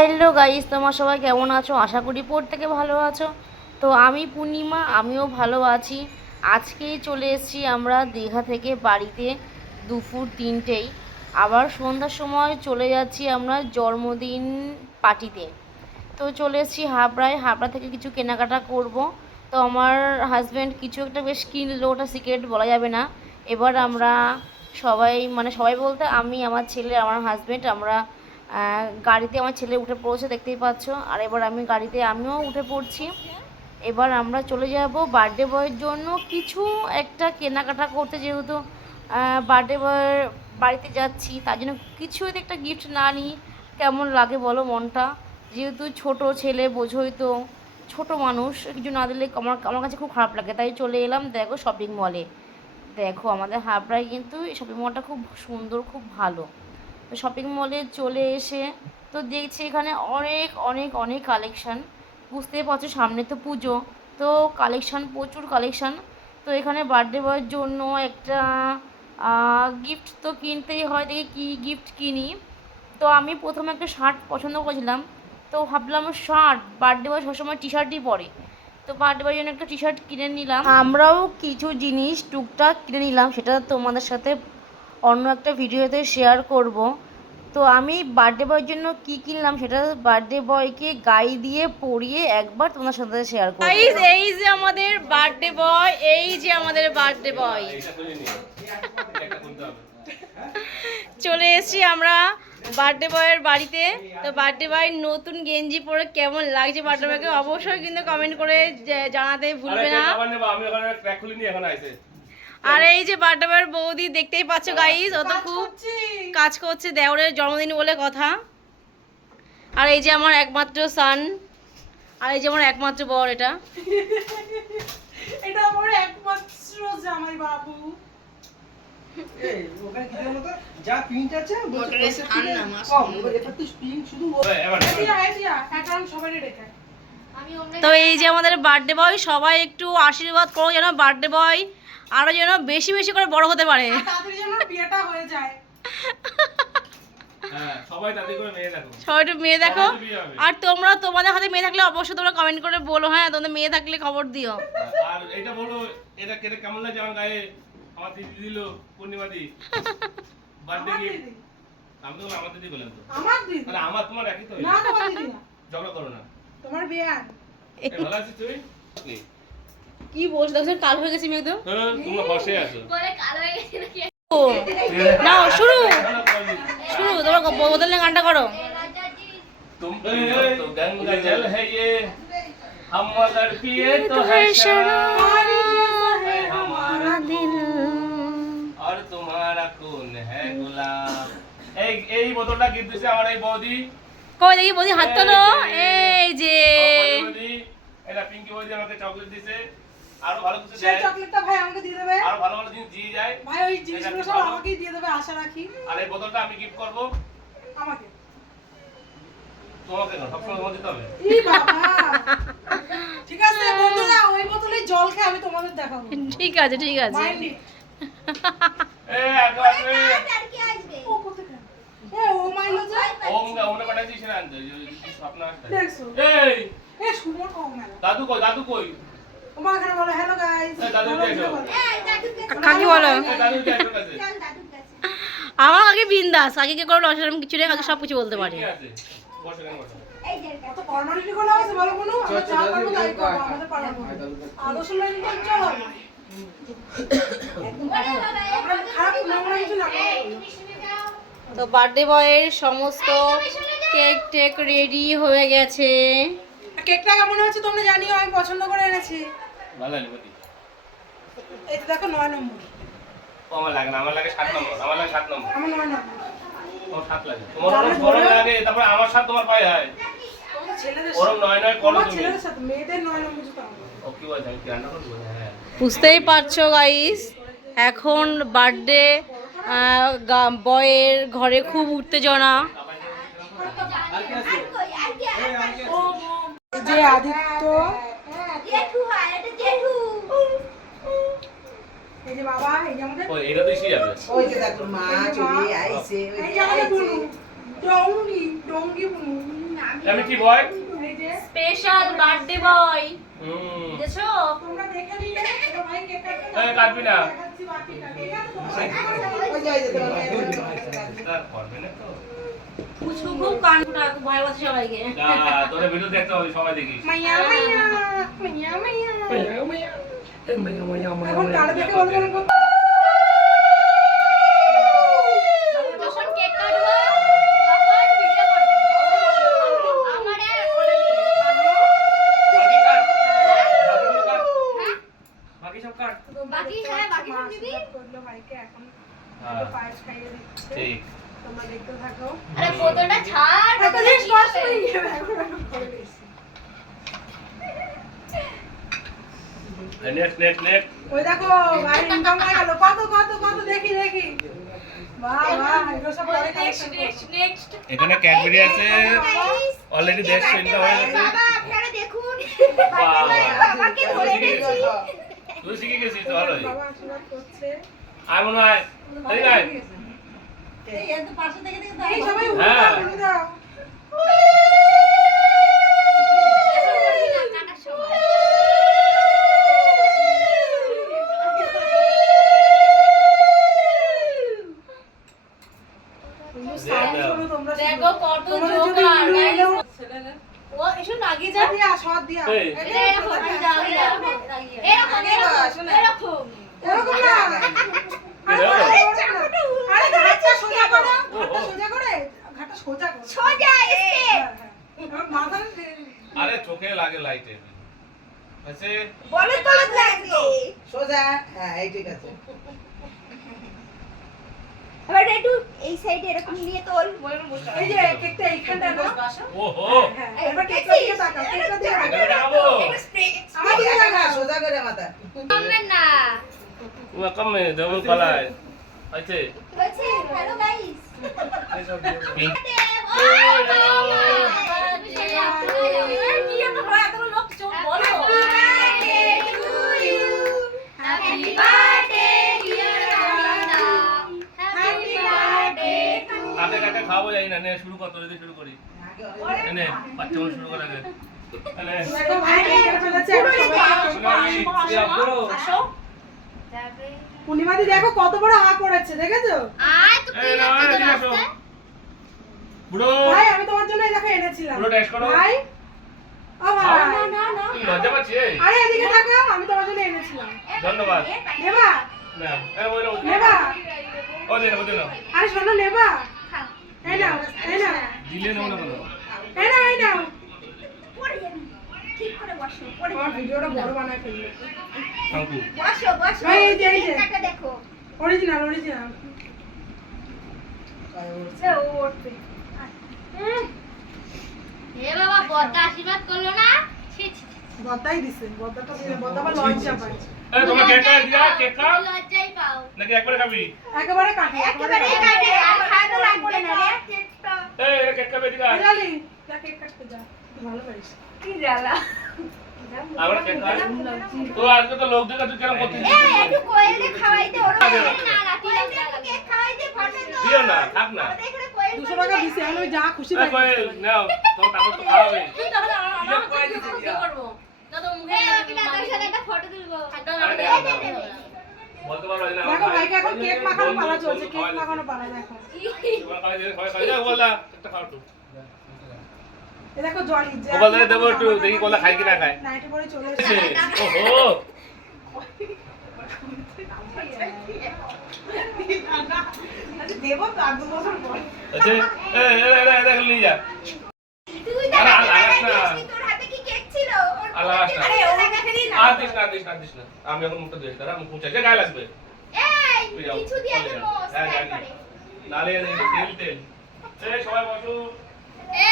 Hello guys, তোমার সবাই কেমন আছো? আশা করি প্রত্যেকে ভালো আছো। তো আমি পূর্ণিমা, আমিও ভালো আছি। আজকেই চলে এসেছি আমরা দীঘা থেকে বাড়িতে দুপুর 3টেই। আবার সন্ধ্যার সময় চলে যাচ্ছি আমরা জন্মদিন পার্টিতে। তো চলে এসেছি হাবড়ায়। হাবড়া থেকে কিছু কেনাকাটা করব। তো আমার হাজব্যান্ড কিছু একটা বেশ কিনলো, ওটা সিক্রেট বলা যাবে না। এবার আমরা সবাই বলতে আমি, আমার ছেলে, আমার হাজব্যান্ড, আমরা গাড়িতে আমার ছেলে উঠে পড়েছে, দেখতেই পাচ্ছ। আর এবার আমিও উঠে পড়ছি। এবার আমরা চলে যাব বার্থডে বয়ের জন্য কিছু একটা কেনাকাটা করতে, যেহেতু বার্থডে বয়ের বাড়িতে যাচ্ছি, তার জন্য কিছু একটা গিফট না নিই কেমন লাগে বলো মনটা? যেহেতু ছোট ছেলে, বোঝোই তো, ছোট মানুষ, কিছু না দিলে আমার কাছে খুব খারাপ লাগে। তাই চলে এলাম দেখো শপিং মলে। দেখো আমাদের হাবড়ায় কিন্তু এই শপিং মলটা খুব সুন্দর, খুব ভালো। তো শপিং মলে চলে এসে তো দেখছি এখানে অনেক অনেক অনেক কালেকশান। বুঝতেই পারছো সামনে তো পুজো, তো কালেকশান, প্রচুর কালেকশান। তো এখানে বার্থডে বয়ের জন্য একটা গিফট তো কিনতেই হয়, দেখি কী গিফট কিনি। তো আমি প্রথমে একটা শার্ট পছন্দ করেছিলাম। তো ভাবলাম শার্ট, বার্থডে বয় সবসময় টি শার্টই পরে। তো বার্থডে বয়ের জন্য একটা টি শার্ট কিনে নিলাম। আমরাও কিছু জিনিস টুকটাক কিনে নিলাম, সেটা তোমাদের সাথে অন্য একটা ভিডিওতে শেয়ার করব। তো আমি বার্থডে বয়ের জন্য কি কিনলাম সেটা বার্থডে বয়কে গায়ে দিয়ে পরিয়ে একবার তোমাদের সাথে শেয়ার করব। গাইস, এই যে আমাদের বার্থডে বয়, চলে এসেছি আমরা বার্থডে বয়ের বাড়িতে। তো বার্থডে বয় নতুন গেঞ্জি পরে কেমন লাগছে বার্থডে বয়কে অবশ্যই কিন্তু কমেন্ট করে জানাতে ভুলবে না। আর এই যে বার্থডে বয়ের বৌদি দেখতেই পাচ্ছ গাইস, ও তো খুব কাজ করছে, দেওরের জন্মদিন বলে কথা। আর এই যে আমার একমাত্র সান, আর এই যে আমার একমাত্র বর, এটা আমার একমাত্র জামাই বাবু। এই ওখানে কি দেব তো যা প্রিন্ট আছে বলতে ঠান্ডা মাস কম এটা তো প্রিন্ট শুধু আইডিয়া অ্যাকাউন্ট সবাই রেখে। তো এই যে আমাদের বার্থডে বয়, সবাই একটু আশীর্বাদ করো যেন বার্থডে বয় আরো যেন বেশি বেশি করে বড় হতে পারে, তাড়াতাড়ি যেন বিয়েটা হয়ে যায়। হ্যাঁ, সবাই তাদের করে মেয়ে দেখো, সবাই একটু মেয়ে দেখো। আর তোমরা তোমাদের হাতে মেয়ে থাকলে অবশ্যই তোমরা কমেন্ট করে বলো, হ্যাঁ তোমাদের মেয়ে থাকলে খবর দিও। আর এটা বলো, এটা কেমন লাগছে আমার গায়ে? আমার দিদি দিল, পূর্ণিমা দি বার্থডে গিফট। আমি তো আমার দিদি বললাম তো, আমার দিদি আরে আমার তোমার একই তো। না তোমার দিদি না, ঝগড়া করো না, তোমার বিয়ে। ভালো আছিস তুই? কি বলছ, দেখছেন কাল হয়ে গেছি মেয়ে তো। হ্যাঁ, তোমরা বসে আছো বলে কাল হয়ে গেছে নাকি? নাও শুরু তোমার বদলে গানটা করো। तुम तो गंगा जल है ये, हम मगर पिए तो है शराब, है हमारा दिल और तुम्हारा खून है गुलाब। এই বোতলটা গিফট দিছে আমার এই বৌদি। কই দেখি বৌদি হাত তোলো। এই যে এটা পিঙ্কি বৌদি আমাকে চকলেট দিছে। আরো ভালো কিছু সেই দেয়, চকলেটটা ভাই আমাকে দিয়ে দেবে। আরো ভালো ভালো জিনিস দিয়ে যায় ভাই ওই জিনিসগুলো সব আমাকেই দিয়ে দেবে আশা রাখি। আর এই বোতলটা আমি গিফট করব আমাকে। তোমাকে না, সবসময় তোমাকে দিতে হবে। ই বাবা, ঠিক আছে বন্ধুরা, ওই বোতলে জল খেয়ে আমি তোমাদের দেখাবো। ঠিক আছে ঠিক আছে। মাইন্ডি এই আগে ও কোথায়? এ ও মাইলো যে ওমনে পাঠাইছিস না আনতে স্বপ্ন আসছে। দেখছো? এই সুমন ও মেলা। দাদু কই? তোমার এখানে বলো হ্যালো গাইস। এই দাদু দেখো, কাকি বলো। এই দাদু দেখো কাছে আমার আগে বিন্দাস, আগে কে কোনো অসাধারণ কিছু নেই, আগে সব কিছু বলতে পারে। ঠিক আছে, বসে কেন বসে। কত ফর্মালিটি গুলো আছে বলো কোনো? আমরা চা খাবো তাই করব আমাদের পাড়ার মধ্যে। আদর্শ লাইন কোন চলো। আমরা খারাপ নোংরা কিছু না করব। তো বার্থডে বয়ের সমস্ত কেক টেক রেডি হয়ে গেছে। কেকটা কেমন হয়েছে তোমরা জানিও, আমি পছন্দ করে এনেছি। ভালো লাগলো বদি। এই তো দেখো 9 নম্বর। ও আমার লাগে না, আমার লাগে 7 নম্বর, আমার লাগে 7 নম্বর। আমার 9 নম্বর। তোমার 7 লাগে, তোমার ওরম গরম লাগে, তারপর আমার 7 তোমার পায় হয়। তোমার ছেলেদের ওরম 9 করো তোমার তুমি। ছেলেদের সাথে মেয়েদের 9 নম্বর জুতো আমার। ও কি বলছ, আমি কি রান্না করব? হ্যাঁ, বুঝতেই পারছো গাইস, এখন বার্থডে বয়ের ঘরে খুব উত্তেজনা। যে আদিত্য, এই যে বাবা, এই যে আমাদের, ও এটা তো এসে যাবে। ওই যে দেখো মা চলে আইছে, এই যে আমাদের বুনু, ডঙ্গি বুনু। আমি কি বয় এই যে স্পেশাল বার্থডে বয় হুম দেখছো তোমরা দেখে নিলে ছোট ভাই কেক কাটতে এই কাটবি না দেখাচ্ছি বাকিটা ঠিক আছে তোমরা তার করবে না তো খুব কান ভয় পাচ্ছে সবাইকে তোরে ভিডিও দেখতে হবে সবাই দেখিস মাইয়া মাইয়া মাইয়া মাইয়া এখন কানে দেখে বলবো না যখন কেক কাটবো তখন ভিডিও করবি আমারে বলে বাকি কাট বাকি সব কাট বাকি হ্যাঁ বাকি সব নিবি করলো ভাইকে এখন হ্যাঁ পায়েস খাইয়ে দিচ্ছে ঠিক তোমরা দেখতে থাকো আরে বোতলটা ছাড় একটা জিনিস কষ্ট হয়ে যাবে এখন করে দিচ্ছি নেক্সট ওই দেখো ভাই ইনকাম হয়ে গেল কত কত কত দেখি দেখি বাহ বাহ এগুলো সব পরে নেক্সট এখানে ক্যাডবেরি আছে অলরেডি দেশ সেলটা হয়ে গেছে বাবা আপনারা দেখুন বাবা। বাবাকে ধরে নিয়েছি তুই শিখে গেছিস তো ভালোই বাবা আশীর্বাদ করছে আয় মনে হয় তাই না এই এত পাশে থেকে থেকে এই সবাই হ্যাঁ। উড়ে দাও কাটার সময় সাউন্ড শোনো তোমরা দেখো কত তোমাদের যদি জোকার ইলু এলো ও এসো লাগিয়ে যা দিয়া সদ দিয়া এই। এটা এরকম এরকম এরকম এরকম না আরে ঘাটটা সোজা করো ঘাটটা সোজা করে ঘাটটা সোজা করো সোজা স্টেপ মাথা আরে চোখে লাগে লাইটে আছে বলে তো লাগবে সোজা হ্যাঁ এই ঠিক আছে এবার একটু এই সাইডে এরকম নিয়ে তোল এই যে কেকটা এইখানটা না ওহো হ্যাঁ এবার কেকটা দিয়ে তাকাও কেকটা দিয়ে এটা তাকাও দেখাবো আমার দিকে তাকাও সোজা করে মাথা কমেন না তুমি কমে দেবো পালায় আছে হয়েছে হ্যালো গাইস পিঙ্ক কাকে কাকে খাওয়াবো জানি না নে শুরু কর তোর যদি শুরু করি নে বাচ্চা মানুষ শুরু করা আগে নে দেখো ভাই কেক কেটে ফেলেছে পূর্ণিমাদি দেখো কত বড় হা করেছে দেখেছো এই না এদিকে আসো বুড়ো ভাই আমি তোমার জন্য এই দেখো এনেছিলাম পুরো টেস্ট করো। ভাই ও ভাই তুই লজ্জা পাচ্ছিস এই? আরে এদিকে তাকাও আমি তোমার জন্য এনেছিলাম ধন্যবাদ নেবা না এই ওই নাও নেবা ও দে না আরে শোনো নেবা এই নাও এই নাও দিলে নেব না বলো এই নাও এই নাও ঠিক করে বসো আমার ভিডিওটা বড় বানায় ফেললো থ্যাংক ইউ বসো ভাই, এই যে, এই যে। কেকটা দেখো অরিজিনাল অরিজিনাল এ বাবা বড়টা আশীর্বাদ করলো না ছি ছি বদ্দাই দিছে বদ্দাটা দিলে বদ্দা আবার লজ্জা পায় এই তোমার কেকটা দিয়া কেকটা লজ্জাই পাও নাকি একবারে খাবি একেবারে কাটি একেবারে কাটি। কাটে আর খাওয়া লাগবে না রে কেকটা এই এটা কেক খাবে দিগা এই লালি, যা কেক কাটতে যা তুই ভালো পারিস কি জ্বালা আমরা কেক খাই তো আজকে তো লোক দেখা তুই কেন করছিস এই একটু কোয়েলে খাওয়াইতে ওরা না না কোয়েলে কেক খাওয়াইতে ফটো তো দিও না থাক না এখানে কোয়েল 200 টাকা দিছে আমি যা খুশি এই পাই কই নাও তো তারপর তো খাওয়াবে তাহলে আমরা কি করব না তো মুখে তোর সাথে একটা ফটো তুলবো বলতে পারো না দেখো ভাইকে এখন কেক মাখানো পালা চলছে কেক মাখানো পালা দেখো তোমার খাই দে খাই যা বলা একটা খাও তো এই দেখো জলি যা গোপাল দাকে দেবো একটু, দেখি কোনটা খায় কি না খায়। নাইটে পরে চলে এসে, এসেছে ওহো দেবো তো আর 2 বছর পর আচ্ছা এই দেখ নিয়ে যা তুই আরে, আলাস না। তোর হাতে কি কেক ছিল আলাস না। আরে ওরা কাছে দিন আর দিস না আমি এখন মুখটা ধুয়ে দাঁড়া মুখ মুছে গায়ে লাগবে এই তুই যাও, কিছু দিয়ে চলে দে যাও। মোস হ্যাঁ, জানি। একবারে নালে তেল এই সবাই বসো এ